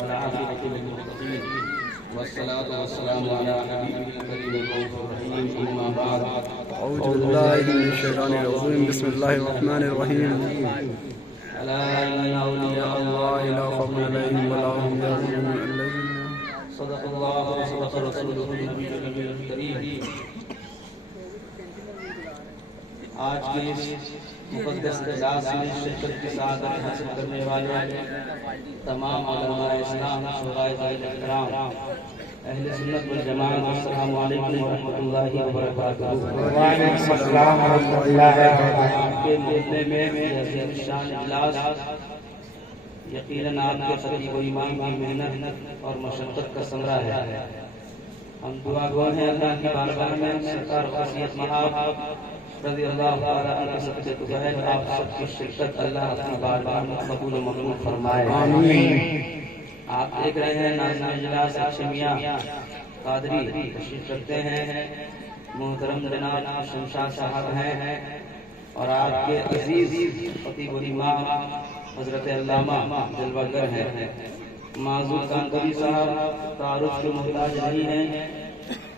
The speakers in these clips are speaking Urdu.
والعاقبة للمتقين والصلاة والسلام على نبينا الكريم الرحيم أما بعد أعوذ بالله من الشيطان الرجيم بسم الله الرحمن الرحيم ألا إن أولياء الله لا خوف عليهم ولا هم يحزنون الذين صدق الله وصدق رسوله النبي الكريم. آج کے اس مقدس اجلاس میں شرکت کی سعادت حاصل کرنے والے تمام علماء اسلام، شورائے احترام، اہل سنت والجماعت، السلام علیکم ورحمۃ اللہ وبرکاتہ. وعلیکم السلام ورحمۃ اللہ وبرکاتہ. آپ کے ملنے میں عظیم شان اجلاس یقیناً آپ کے خطیب و امام کی محنت اور مشقت کا ثمرہ ہے. ہم دعا گو ہیں اللہ کی بارگاہ میں سرکار خاصیت مآب رضی اللہ تعالیٰ عنہ کے سب سے گزار آپ سب کی شرکت اللہ اپنی بارگاہ میں قبول و مقبول فرمائے. آمین. آپ دیکھ رہے ہیں ناظرین اجلاس اچھے میاں قادری تشریف رکھتے ہیں، محترم جناب شمشاد صاحب ہیں اور آپ کے عزیز خطیب الامام حضرت علامہ جلوہ گر ہیں. معذور کانکری صاحب تعارف کے محتاج نہیں ہیں،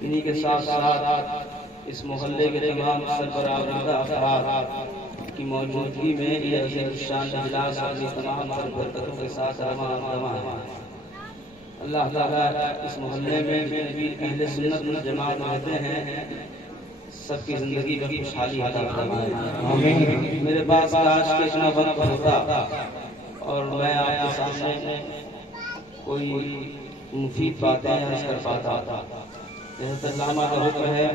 انہی کے ساتھ ساتھ اس محلے کے تمام سربراہ افراد کی موجودگی میں یہ عظیم الشان اجلاس اپنی تمام برکتوں کے ساتھ رواں ہے. اللہ تعالیٰ اس محلے میں جتنے بھی اہل سنت والجماعت رہتے ہیں سب کی زندگی میں خوشحالی عطا فرمائے. میرے پاس کاش کہ اتنا وقت ہوتا اور میں آپ کے سامنے کوئی مفید باتیں عرض کر پاتا. حضرت علامہ کا حکم ہے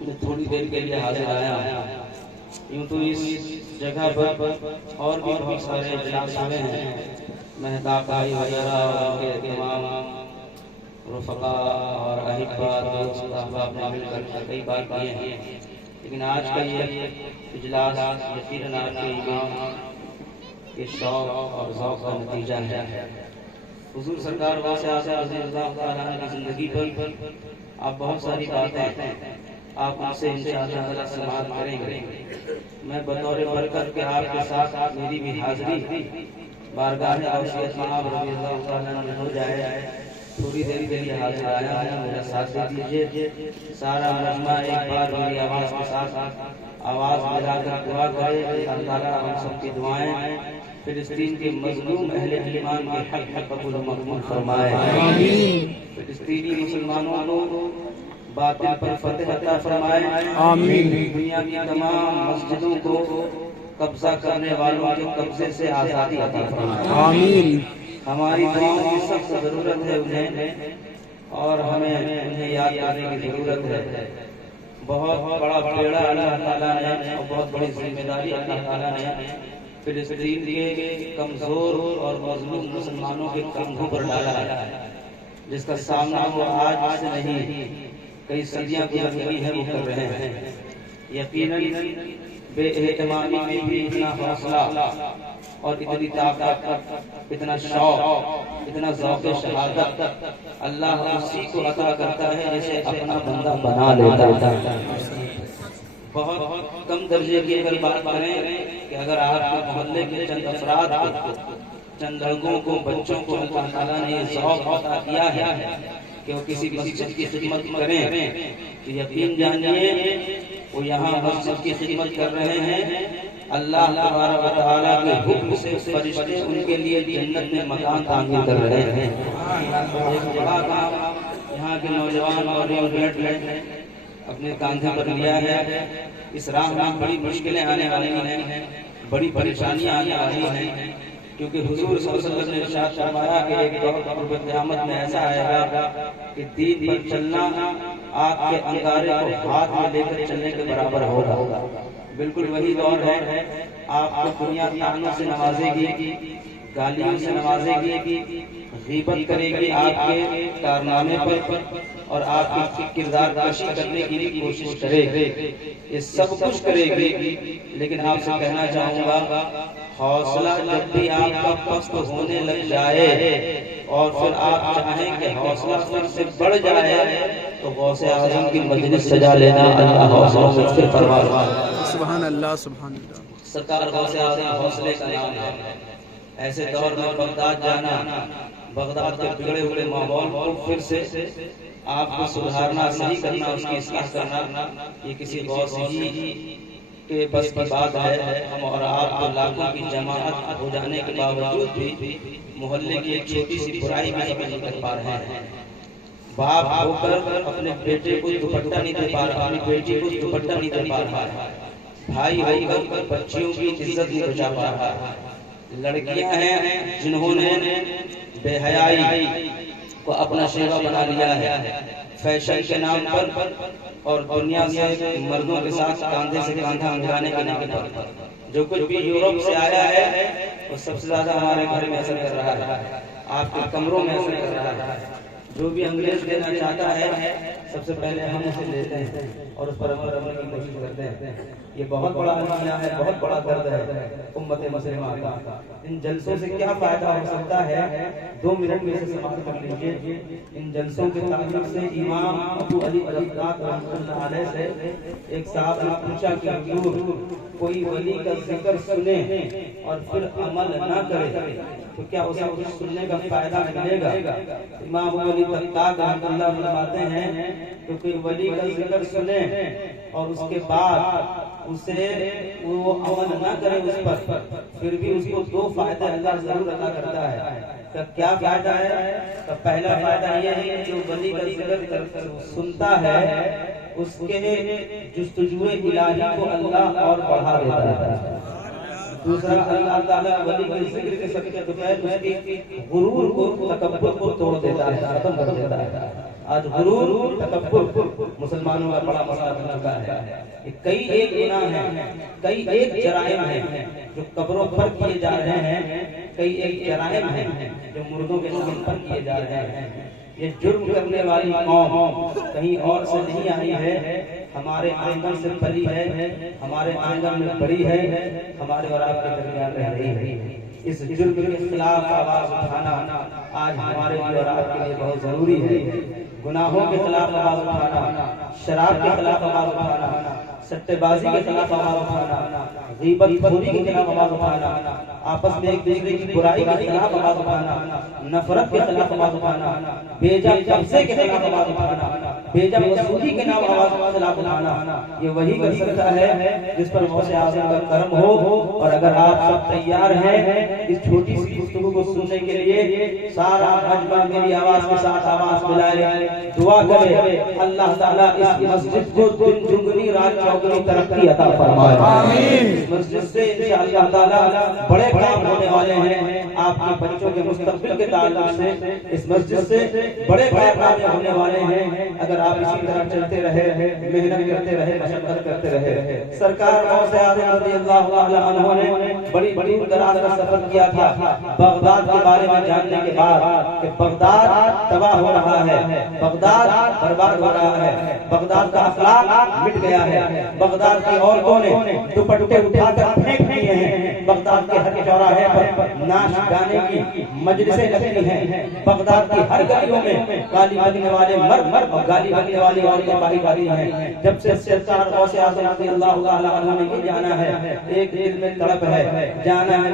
میں تھوڑی دیر کے لیے حاضر آیا. یوں تو اس جگہ پر اور بھی بہت سارے اجلاس ہوئے ہیں، مہتاب بھائی وغیرہ اور ان کے تمام رفقا اور احباب دوست احباب نے مل کر کئی بار کیے ہیں، لیکن آج کا یہ اجلاس یقیناً آپ کے امام کے شوق اور ذوق کا نتیجہ ہے. حضور سرکار واسع رضی اللہ تعالیٰ عنہ کی زندگی پر آپ بہت ساری باتیں آپ ان سے انشاءاللہ تعالیٰ سماعت کریں گے. میں بطور برکت کے آپ کے ساتھ میری بھی حاضری بارگاہ غوثیت مآب رضی اللہ تعالیٰ عنہ ہو جائے. تھوڑی دیر کے لیے حاضر آیا ہے، میرا ساتھ دے دیجیے. سارا مجمع ایک بار میری آواز کے ساتھ آواز ملا کر دعا کرے. اللہ تعالیٰ ہم سب کی دعائیں فلسطین کے مظلوم اہل ایمان کے حق قبول و مقبول فرمائے. فلسطینی مسلمانوں کو باطل پر فتح عطا فرمائے. آمین. دنیا کی تمام مسجدوں کو قبضہ کرنے والوں کے قبضے سے آزادی عطا فرمائے. آمین. ہماری دعاؤں کی سخت ضرورت ہے انہیں اور ہمیں انہیں یاد کرنے کی ضرورت ہے. بہت بڑا بیڑا اللہ تعالیٰ نے اور بہت بڑی ذمہ داری اللہ تعالیٰ نے فلسطین کے کمزور اور مظلوم مسلمانوں کے کندھوں پر ڈالا ہے، جس کا سامنا وہ آج سے نہیں کئی صدیاں گزر گئی ہیں وہ کر رہے ہیں. یقیناً بے اہتمامی میں بھی اتنا حوصلہ اور اتنی طاقت، اتنا شوق، اتنا ذوق شہادت اللہ اسی کو عطا کرتا ہے جسے اپنا بندہ بنا لیتا ہے. بہت کم درجے کی اگر بات کریں کہ اگر آپ کے محلے کے چند افراد کو، چند لڑکوں کو، بچوں کو اللہ تعالیٰ نے یہ ذوق عطا کیا ہے کہ وہ کسی مسجد کی خدمت کریں تو یقین جانیے وہ یہاں مسجد کی خدمت کر رہے ہیں. اللہ تبارک و تعالیٰ کے حکم سے فرشتے ان کے لیے جنت میں مکان تعمیر کر رہے ہیں. ایک بڑا کام یہاں کے نوجوان اور اپنے کاندھے پر لیا ہے. اس راہ میں بڑی مشکلیں آنے والی ہیں، بڑی پریشانیاں آنے والی ہیں، کیونکہ حضور صلی اللہ علیہ وسلم نے ارشاد فرمایا کہ ایک دور قرب قیامت میں ایسا آئے گا کہ دین پر چلنا آپ کے انگارے کو ہاتھ میں لے کر چلنے کے برابر ہوگا. بالکل وہی دور ہے. آپ کو دنیا طعنوں سے نوازے گی، گالیوں سے نوازے گی، غیبت کرے گی آپ کے کارنامے پر اور آپ کی کردار کشی کرنے کی کوشش کرے گی. یہ سب کچھ کرے گی، لیکن آپ سے کہنا چاہوں گا حوصلہ جب بھی آپ کا پست ہونے لگ جائے اور پھر آپ چاہیں کہ حوصلہ پھر سے بڑھ جائے تو غوث اعظم کی مجلس سجا لینا. اللہ حوصلہ سے فرمائے. سبحان اللہ سبحان اللہ. سرکار غوث اعظم حوصلے کا نام ہے. ایسے دور میں بغداد جانا، بغداد کے بگڑے ہوئے ماحول کو پھر سے آپ کو سدھارنا، صحیح کرنا، اس کی اصلاح کرنا، یہ کسی غوث ہی کے بس کی بات ہے۔ ہم اور آپ لاکھوں کی جماعت ہو جانے کے باوجود بھی محلے کی ایک چھوٹی سی برائی بھی سمجھ نہیں کر پا رہے ہیں۔ باپ ہو کر اپنے بیٹے کو دوپٹہ نہیں دے پا رہا، اپنی بیٹی کو دوپٹہ نہیں دے پا رہا، بھائی ہو کر بچیوں کی عزت نہیں بچا پا رہا۔ لڑکیاں ہیں جنہوں نے بے حیائی کو اپنا شیوا بنا لیا ہے، فیشن کے نام پر اور دنیا سے مردوں کے ساتھ کاندھے سے کاندھا ملانے کے نام پر۔ جو کچھ بھی یورپ سے آیا ہے وہ سب سے زیادہ ہمارے گھر میں اثر کر رہا ہے، آپ کے کمروں میں اثر کر رہا ہے۔ جو بھی انگریز دینا چاہتا ہے سب سے پہلے ہم اسے لیتے ہیں اور اس پر عمل کرنے کی کوشش کرتے ہیں۔ یہ بہت بڑا المیہ ہے، بہت بڑا درد ہے امت مسلمہ کا۔ ان جلسوں سے کیا فائدہ ہو سکتا ہے؟ 2 منٹ میں اسے سماعت کر لیجئے۔ ان جلسوں کے تعلق سے امام ابو علی الداد رحمۃ اللہ علیہ سے ایک صاحب نے پوچھا کہ حضور کوئی ولی کا ذکر سنے اور پھر عمل نہ کرے تو کیا اسے کچھ سننے کا فائدہ ملے گا؟ امام ابو علی الداد رحمۃ اللہ فرماتے ہیں کہ کوئی ولی کا ذکر سنے اور اس کے بعد اسے وہ عمل نہ کرے اس پر، پھر بھی اس کو 2 فائدے اللہ ضرور عطا کرتا ہے۔ کیا فائدہ ہے؟ پہلا فائدہ یہ ہے کہ جو ولی کا ذکر سنتا ہے اس کے جستجو الہی کو اللہ اور بڑھا دیتا ہے۔ دوسرا، اللہ تعالیٰ ولی کے ذکر کے صدقے اس کی غرور کو، تکبر کو توڑ دیتا ہے، ختم کر دیتا ہے۔ آج غرور، تکبر مسلمانوں کا بڑا مسئلہ بن چکا ہے۔ کئی ایک گناہ ہیں، کئی ایک جرائم ہیں جو قبروں پر کیے جا رہے ہیں، کئی ایک جرائم ہیں جو مردوں کے نام پر کیے جا رہے ہیں۔ یہ جرم کرنے والی قوم کہیں اور سے نہیں آئی ہے، ہمارے آنگن سے پلی ہے، ہمارے آنگن میں بڑی ہے، ہمارے اور آپ کے درمیان رہ رہی ہے۔ اس جرم کے خلاف آواز اٹھانا آج ہمارے لیے اور آپ کے لیے بہت ضروری ہے۔ گناہوں کے خلاف آواز اٹھانا، شراب کے خلاف آواز اٹھانا، سٹے بازی کے خلاف آواز اٹھانا، غیبت خوری کے خلاف آواز اٹھانا، آپس میں ایک دوسرے کی برائی کے خلاف آواز اٹھانا، نفرت کے خلاف آواز اٹھانا، بیجا قبضے کے خلاف آواز اٹھانا، بیجا وصولی کے نام آواز خلاف اٹھانا، یہ وہی کر سکتا ہے جس پر غوث اعظم کا کرم ہو۔ اور اگر آپ سب تیار ہیں اس چھوٹی سی گفتگو کو سننے کے لیے، سارا مجمع میری آواز کے ساتھ آواز ملائے، دعا کرے اللہ تعالیٰ اس مسجد کو دن دگنی رات چوگنی ترقی عطا فرمائے۔ اس مسجد سے انشاءاللہ تعالیٰ بڑے کام ہونے والے ہیں۔ آپ کے بچوں کے مستقبل کے تعلق سے اس مسجد سے بڑے کام ہونے والے ہیں اگر آپ اسی طرح چلتے رہے، محنت کرتے رہے، مشقت کرتے رہے۔ سرکار غوث اعظم رضی اللہ تعالی عنہ نے بڑی دور دراز کا سفر کیا تھا بغداد کے بارے میں جاننے کے بعد کہ بغداد تباہ ہو رہا ہے، بغداد برباد ہو رہا ہے، بغداد کا اخلاق مٹ گیا ہے، بغداد کی عورتوں نے دوپٹے اٹھا کر پھینک دیے ہیں، بغداد کے ہر چوراہے پر ناچ گانے کی مجلسیں لگتی ہیں، بغداد کی ہر گلیوں میں گالی بکنے والے مرد اور گالی بکنے والی عورتیں پائی جاتی ہیں۔ جب سے سرکار غوث اعظم رضی اللہ تعالی عنہ نے یہ جانا ہے، ایک دل میں تڑپ ہے، جانا ہے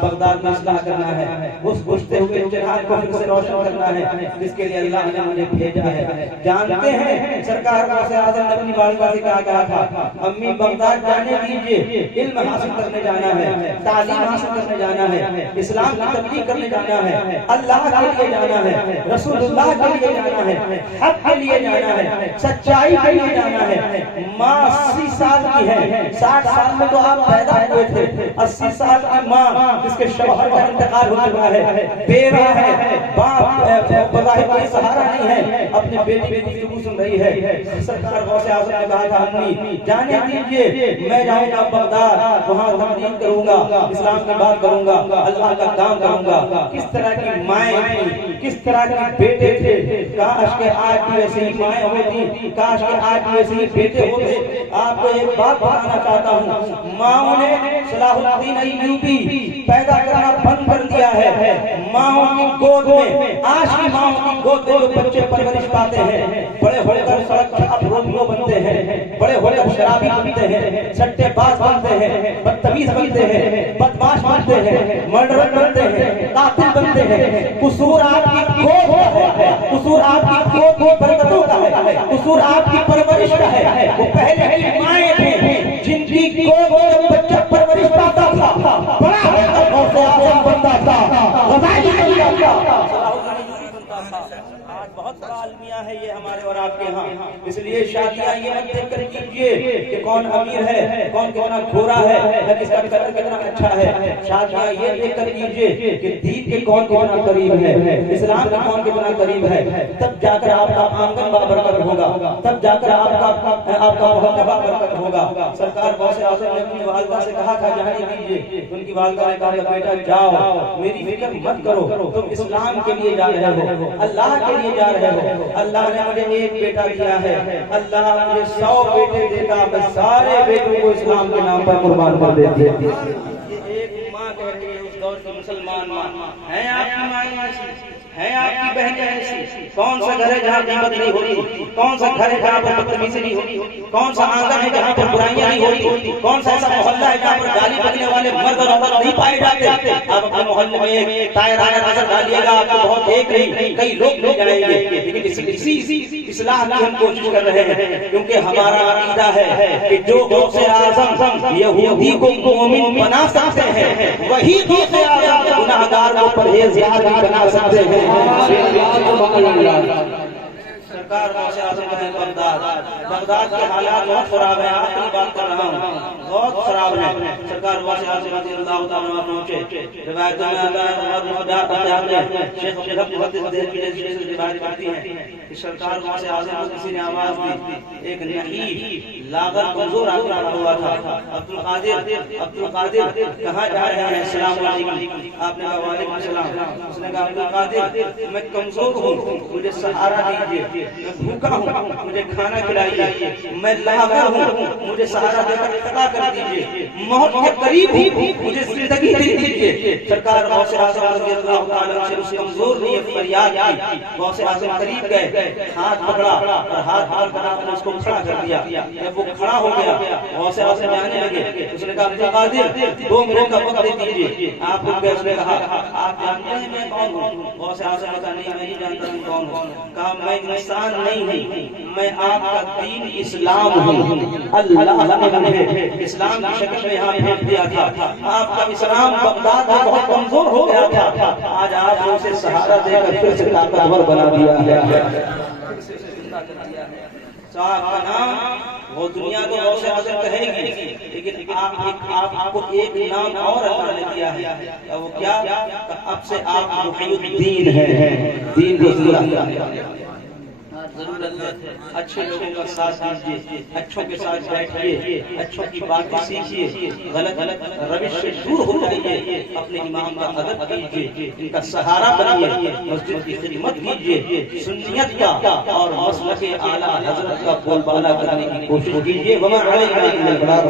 بغداد میں اصلاح کرنا ہے، اس بجھتے ہوئے چراغ کو پھر سے روشن کرنا ہے جس کے لیے اللہ نے مجھے بھیجا ہے۔ جانتے ہیں سرکار غوث اعظم نے اپنی والدہ سے کہا تھا، امی بغداد جانے دیجئے، علم حاصل کرنے جانا ہے، تعلیم حاصل کرنے جانا ہے، اسلام کی تبلیغ کرنے جانا ہے، اللہ کے لیے جانا ہے، رسول اللہ کے لیے جانا ہے، حق کے لیے جانا ہے، سچائی کے لیے جانا ہے۔ ماں 80 سال کی ہے، 60 سال میں تو آپ پیدا ہوئے تھے، 80 سال کی ماں جس کے شوہر کا انتقال ہو چکا ہے، بیوہ ہے، باپ بظاہر کوئی سہارا نہیں ہے، اپنے بیٹی کی گفتگو سن رہی ہے۔ سرکار غوث اعظم نے کہا تھا، امی جانے دیجئے، میں جاؤں گا بغداد، وہاں تبلیغ کروں گا، اسلام کی بات کروں گا، اللہ کا کام کروں گا۔ کس طرح کی مائیں تھیں، کس طرح کے بیٹے تھے، کاش کہ آج بھی ایسی ہی مائیں ہوتی، کاش کہ آج بھی ایسے ہی بیٹے ہوتے۔ آپ کو ایک بات بتانا چاہتا ہوں، ماؤں نے صلاح الدین ایوبی پیدا کرنا بند کر دیا ہے۔ ماؤں کی گود میں، آج کی ماؤں کی گود میں جو بچے پرورش پاتے ہیں، بڑے ہو کر سڑک چھاپ رومیو بنتے ہیں، بڑے ہو کر شرابی بنتے ہیں، سٹے باز بنتے ہیں، بدتمیز بنتے ہیں، بدماش بنتے ہیں، مرڈرر بنتے ہیں، قاتل بنتے ہیں۔ قصور آپ کی گود کا ہے، قصور آپ کی گود کی برکتوں کا ہے، قصور آپ کی پرورش کا ہے۔ وہ پہلے کی مائیں تھیں جن کی گود میں جب بچہ پرورش پاتا تھا، بڑا ہو کر غوث اعظم بنتا تھا، غزالی بنتا تھا۔ آج بہت بڑا المیہ ہے یہ ہمارے اور آپ کے ہاں، اس لیے شادیاں یہ مت دیکھ کر کیجئے کہ کون امیر ہے، کون کتنا گھورا ہے، یا کس کا قدر کتنا اچھا ہے۔ شادیاں یہ دیکھ کر کیجئے کہ دین کے کون کتنا قریب ہے، اسلام کے کون کتنا قریب ہے، تب جا کر آپ کا آنگن بابرکت ہوگا، تب جا کر آپ کا محلہ بابرکت ہوگا۔ سرکار غوث اعظم نے اپنی والدہ سے کہا تھا جانے دیجئے، ان کی والدہ نے کہا بیٹا جاؤ، میری فکر مت کرو، تم اسلام کے لیے جا رہے ہو، اللہ کے لیے جا رہے ہو۔ اللہ نے مجھے ایک بیٹا دیا ہے، اللہ مجھے 100 بیٹے دیتا، میں سارے بیٹوں کو اسلام کے نام پر قربان کر دیتی۔ یہ ایک ماں کہہ رہی ہے اس دور کی مسلمان ماں، ہیں آپ کی مائیں ایسی، ہیں آپ کی بہنیں ایسی؟ کون سا گھر ہے جہاں غیبت نہیں ہوتی؟ کون سا گھر ہے جہاں پر بدتمیزی نہیں ہوتی؟ کون سا آنگن ہے جہاں پر برائیاں نہیں ہوتی؟ کون سا ایسا محلہ ہے جہاں پر گالی بکنے والے مرد اور عورت نہیں پائے جاتے؟ آپ اپنے محلے میں ایک طائرانہ نظر ڈالیے گا، آپ کو بہت ایک نہیں کئی لوگ مل جائیں گے، لیکن اسی اصلاح کی ہم کوشش کر رہے ہیں، کیونکہ ہمارا عقیدہ ہے کہ جو غوث اعظم یہودی کو مومن بنا سکتے ہیں، وہی غوث اعظم گناہگار کو پرہیزگار بھی بنا سکتے ہیں۔ سرکار غوث اعظم ہے بغداد کے حالات بہت خراب ہیں، آپ کی بات کر رہا ہوں، بہت خراب ہیں۔ سرکار غوث اعظم رضی اللہ تعالیٰ عنہ پہنچے، روایتوں میں آتا ہے عمر بن خطاب نے شیخ عبد الحق محدث دہلوی نے سے روایت کرتی ہیں کہ سرکار غوث اعظم کو کسی نے آواز دی، ایک نحیف لاغر کمزور آدمی کھڑا ہوا تھا، عبد القادر کہاں جا رہے ہیں؟ السلام علیکم۔ آپ نے کہا وعلیکم السلام۔ اس نے کہا عبد القادر میں کمزور ہوں، مجھے سہارا دیجیے، میں بھوکا ہوں، مجھے کھانا کھلائیے، میں لاغر ہوں، مجھے سہارا دے کر خطا کر دیجیے، موت کے قریب ہوں، مجھے زندگی دے دیجیے۔ سرکار غوث اعظم رضی اللہ تعالیٰ عنہ سے اس کمزور نے یہ فریاد کی۔ غوث اعظم قریب گئے، ہاتھ پکڑا اور ہاتھ پکڑا کر اس کو کھڑا کر دیا۔ جب وہ کھڑا ہو گیا، غوث اعظم جانے لگے، اس نے کہا عبد القادر 2 منٹ کا وقت دے دیجیے۔ آپ کو اس نے کہا آپ جانتے ہیں میں کون ہوں؟ غوث اعظم نے کہا نہیں میں نہیں جانتا ہوں کون ہوں۔ کہا میں انسان نہیں ہوں، میں آپ کا دین اسلام ہوں۔ اللہ نے مجھے اسلام کی شکل میں یہاں بھیج دیا تھا، آپ کا اسلام بغداد میں بہت کمزور ہو گیا تھا، آج آپ نے اسے سہارا دے کر پھر سے طاقتور بنا دیا ہے۔ صاحب کا نام وہ دنیا کو غوث اعظم کہے گی، لیکن آپ کو ایک نام اور اللہ نے دیا ہے، وہ کیا؟ اب سے آپ محی الدین ہیں، دین کو زندہ ضرورت ہے اچھے لوگوں کا ساتھ دیجیے، اچھوں کے ساتھ بیٹھیے، اچھوں کی باتیں سیکھیے، غلط روش سے دور ہو جائیے، اپنے امام کا ادب کیجیے، ان کا سہارا بنیے، مسجد کی خدمت کیجیے، سنیت کا اور مسلک اعلیٰ حضرت کا بول بالا کرنے کی کوشش کیجیے۔ وما علینا الا البلاغ۔